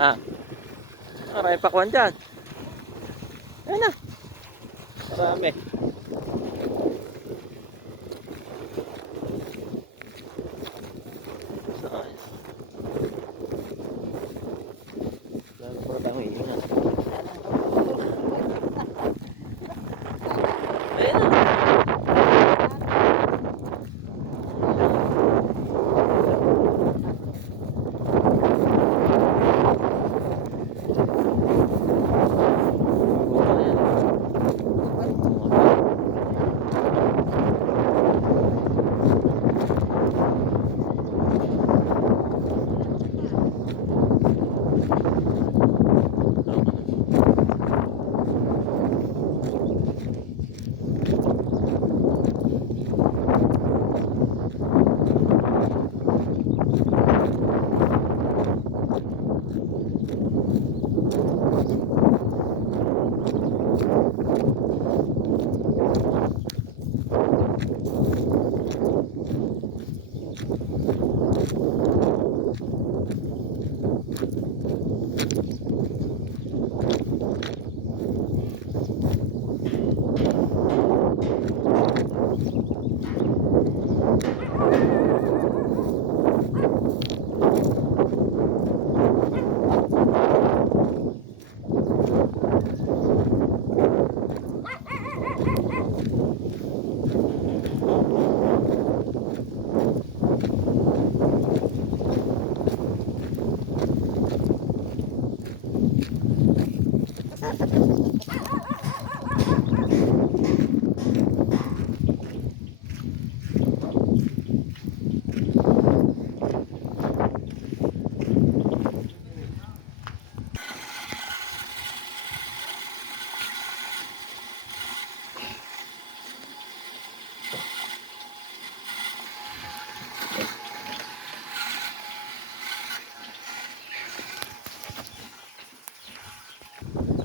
Ha? Marami pakwan dyan. Ayan na. Marami. Saan? Lalo pa tayong iingat. Ayan na.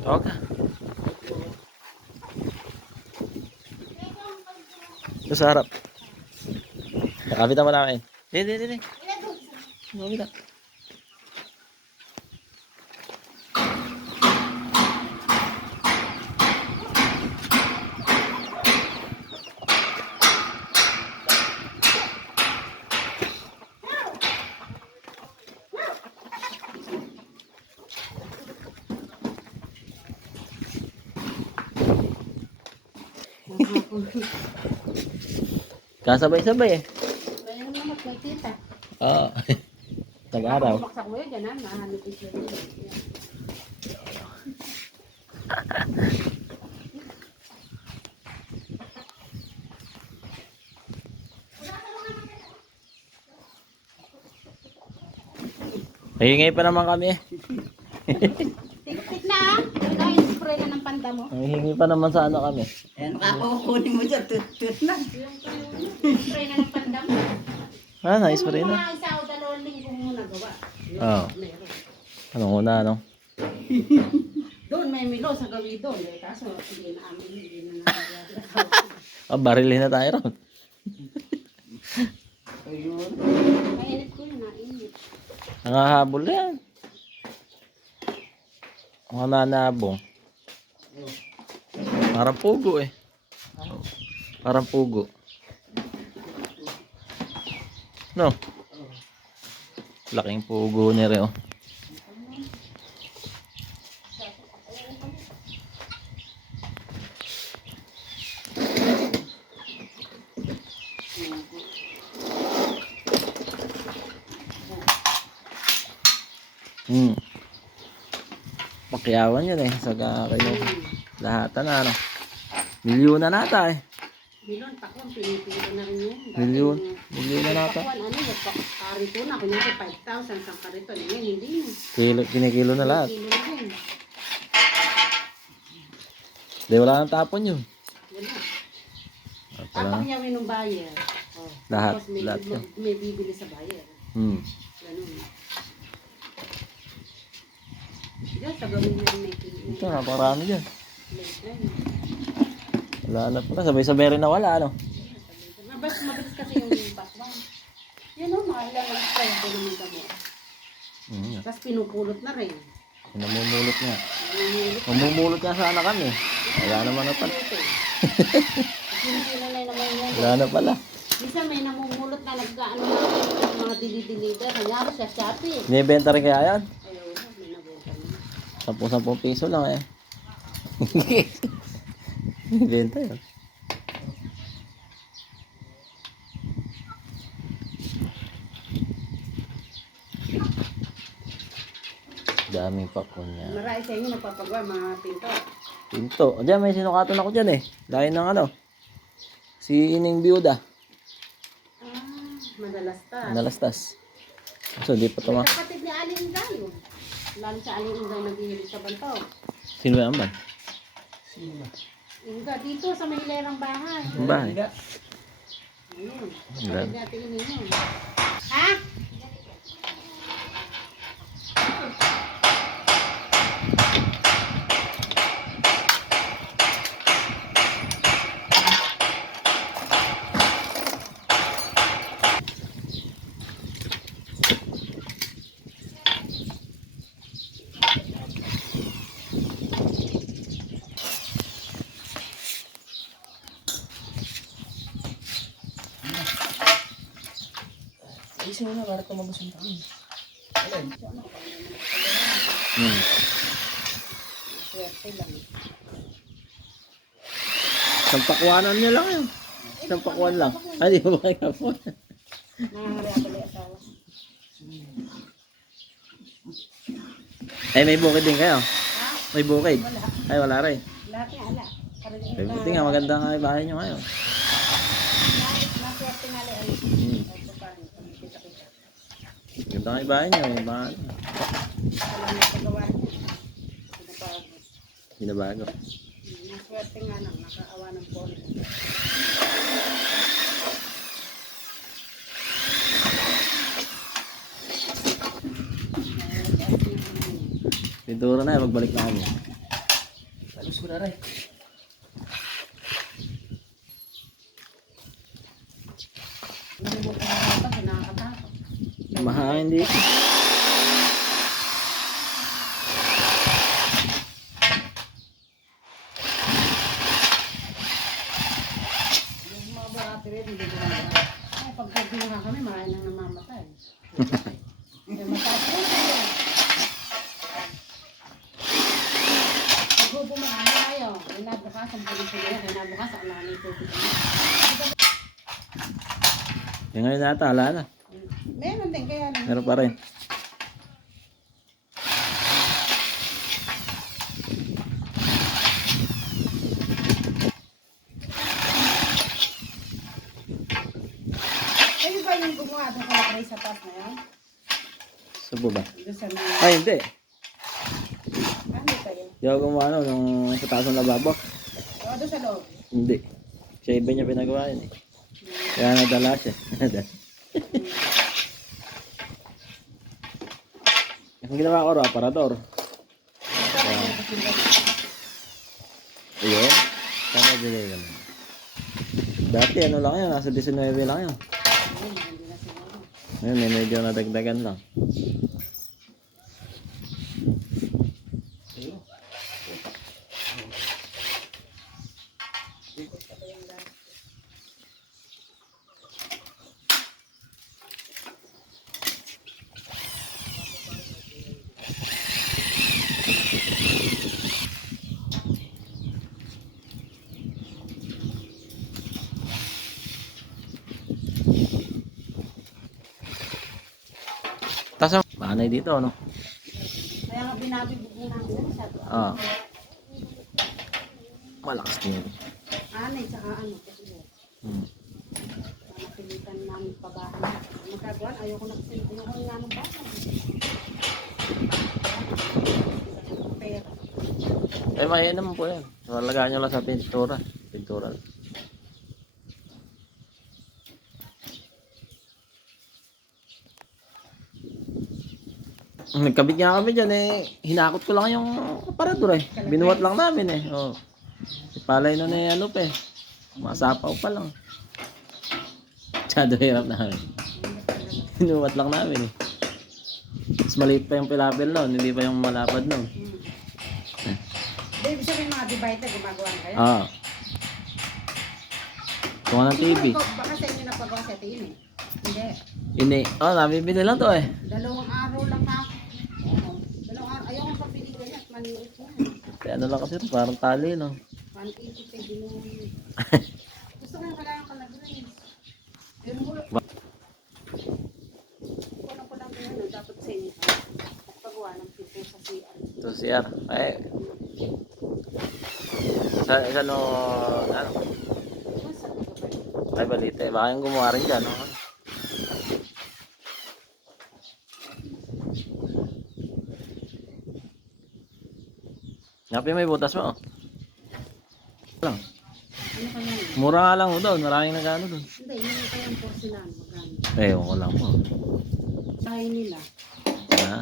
Okay. Ito sa harap. Nakabitan mo namin. Hindi. Nakabitan. Kasabay-sabay eh. Mayroon naman may tita. Oo. Tag-araw. Maksak mo yun, gano'n. Mahanap ito yun. Hingay pa naman kami eh. Tik na ah. Dahil spray na ng panda mo. Hingi pa naman sa ano kami. Ayan, kukunin mo dyan, tut-tut na. Spray na ng panda mo. Ah, nice pa rin Kung ah. mga isa o dalawang linggo mo nagawa. Oo. Meron. Anong una ano? Doon may milo sa gawi doon. Eh. Kaso hindi na amin. Hindi na nangyayari. Ah, barilhin na tayo ron. Ayun. Mainit ko yun. Nainit. Nangahabol yan. Mga nanabong. Parang pugo eh. Parang pugo. No? Laking pugo ni Reo. Pakyawan yun eh. Saga kayo. Lahatan na ano. Milyon na nata eh. Milon, takwan, pinipili na rin yun. Milyon. Milyon na nata. Takwan, ano yun, karito na. Kunyari 5,000 sa karito. Ngayon, hindi yun. Kinikilo na lahat. Kilo na yun. Di wala nang tapon yun. Wala. Wala. Papakyawin ng buyer. Oh. Lahat, Tapos may, lahat yun. may bibili sa buyer. Ganun. Diyan, sa gawin na may kilo. Ito, naparami dyan. Late na yun. Wala na pala. Sabay-sabay rin na wala, ano? Mabilis kasi yung bakwan. Yun o, mahal lang ang spray ko naman damo. Tapos pinupulot na rin. Namumulot nga. Namumulot. Mamumulot nga sana kami. Wala naman na pala. Sino na naman yan. Wala na pala. Minsan may namumulot na nag-ano na mga dili-dilita. Kanyari siya Shopee. Binibenta rin kaya yan? Ayaw, may nabenta na. 10 piso lang eh. Benta yun. Daming popcorn niya. Marami sa inyo nagpapagawa mga pinto. Pinto. O dyan, may sinukatan ako dyan eh. Lain ng ano. Si Ining Biuda. Madalas ta. Nalastas. So, di pa May tuma. kapatid ni Aling Inday. Lalo sa Aling Inday naghihilig sa banto. Sino yan ba? Inga, dito sa may hilerang bahay. Ang bahay. Ayun. Inga. Kapatid natin yun. Ha? Isip mo na, para tumabos yung taon. Swerte lang. Sampakwanan niya lang yun. Sampakwan lang. Ay, di ba ba kaya po? Nangangarapali asawa. Ay, may bukid din kayo. Ha? May bukid. Wala. Ay, wala rin. Lahat nga ala. Ay, buti nga, maganda nga yung bahay nyo ngayon. Maswerte nga lang. Ito pa, kita-kita. Ganda nga yung bahay nyo. Yung bahay. Alam na paggawa niya. Pinabago. Binabago. Maswerte nga lang. Nakaawa ng polo. Pintura na, magbalik na kami. Talos ko na rin. Hindi mo pa nakakatakot. Mahangin dito. Yung mga barati rin, hindi ko na. Ay, pagka binuha kami, marami nang namamatay. May mataas rin kayo. Pag-upo mo kami kayo, kinabukas ang pulis nila, kinabukas ang nanay tubig. Yung ngayon nata, wala na. Meron din kaya lang. Meron pa rin. Kayo ba yung gumawa doon kay Grace sa taas na yun? Sabo ba? Doon sa mga... Ay, hindi. Ano kayo? Di ako gumawa nung sa taas ng lababo. O, doon sa loob. Hindi. Siya iba niya pinagawa yun eh. Kaya nadala siya. Ang ginawa ko ro, aparador. Ayun. Sana bigay ka na. Dati ano lang yun, nasa 19 lang yun. Hindi na siguro. Ngayon, may medyo nadagdagan lang. Tapos, manay dito, ano? Kaya nga binabibig mo namin yan sa Ah. Malakas din yun. anay, tsaka ano, kasi napilitan namin pabahan. Magkagawa, ayoko na kasi, ayoko na namin bahan. Pera. Eh, maya naman po yan. Lagayan nyo lang sa pintura. Pintura. Nagkabit nga kami dyan eh. Hinakot ko lang yung aparador eh. Binuhat lang namin eh. Oh. Palay nun eh ano pa eh. Masapaw pa lang. Tsado hirap namin. Binuhat lang namin eh. Mas maliit pa yung pilapil noon, hindi pa yung malapad noon. Ibig sabihin mga divider, gumagawa na kayo? Ah. Tunga ng TV. Baka sa inyo napagawa sa tiin eh. Hindi. Ini, oh, nabibili lang to eh. Dalawang araw lang ako. Oo. Dalawang araw. Ayaw kong papiligan at maniit na. Kaya ano lang kasi ito, parang tali, no? 180 pa ginuwi. Gusto ko yung kailangan kalagay. Pero mo, wala ko lang kung ano, dapat sa inyo. Pagpagawa ng piso sa CR. Ito CR. Ay, sa ano, Masa ka ba? ay balite. Baka yung gumawa rin dyan, no? Ngapi may butas mo, oh. Lang. Ano ka yan? Mura nga lang ho doon. Maraming nagano doon. Hindi, yun pa yung porcelain. Magkano? Eh, ko lang po. Bahay nila. Ha?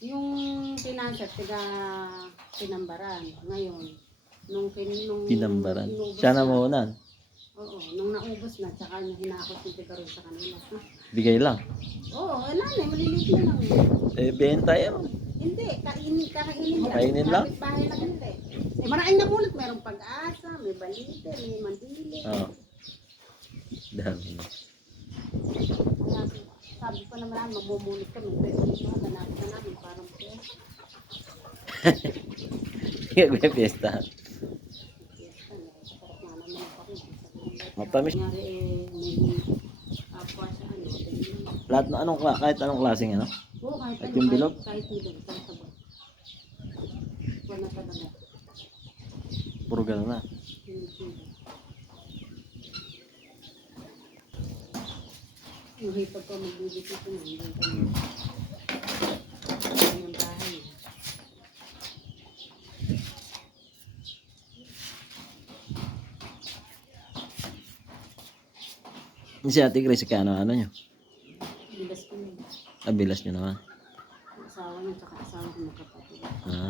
Yung pinanser, tiga pinambaran. Ngayon, nung Pinambaran. inubos Siya na maunan. Oo, nung naubos na, tsaka yung hinakot yung tiga rin sa kanila. Bigay lang. Oo, wala na, maliliit na lang. Eh, benta yan. Hindi, kakainin lang. Kainin lang? Bahay lang hindi. Eh, maraming namulot. Merong pag-asa, may balite, may mandili. Oo. Dami. Kaya, sabi ko naman, magmumulot kami. Pero ito, hanapin na namin parang pwede. May piyesta. Matamis. Kunyari may kapwa sa ano. Lahat na anong kahit anong klaseng ano? Oo, kahit At ano, yung bilog? kahit bilog, kahit sabon. Wala talaga. Puro gano'n na. Yung hipag ko magbibigay ko na, hindi kami. Yung bahay. Si Ate Grace, kaya ano nyo? Bilas ko yun. Abilas nyo naman. Asawa niya, tsaka asawa ko magkapatid. Ha?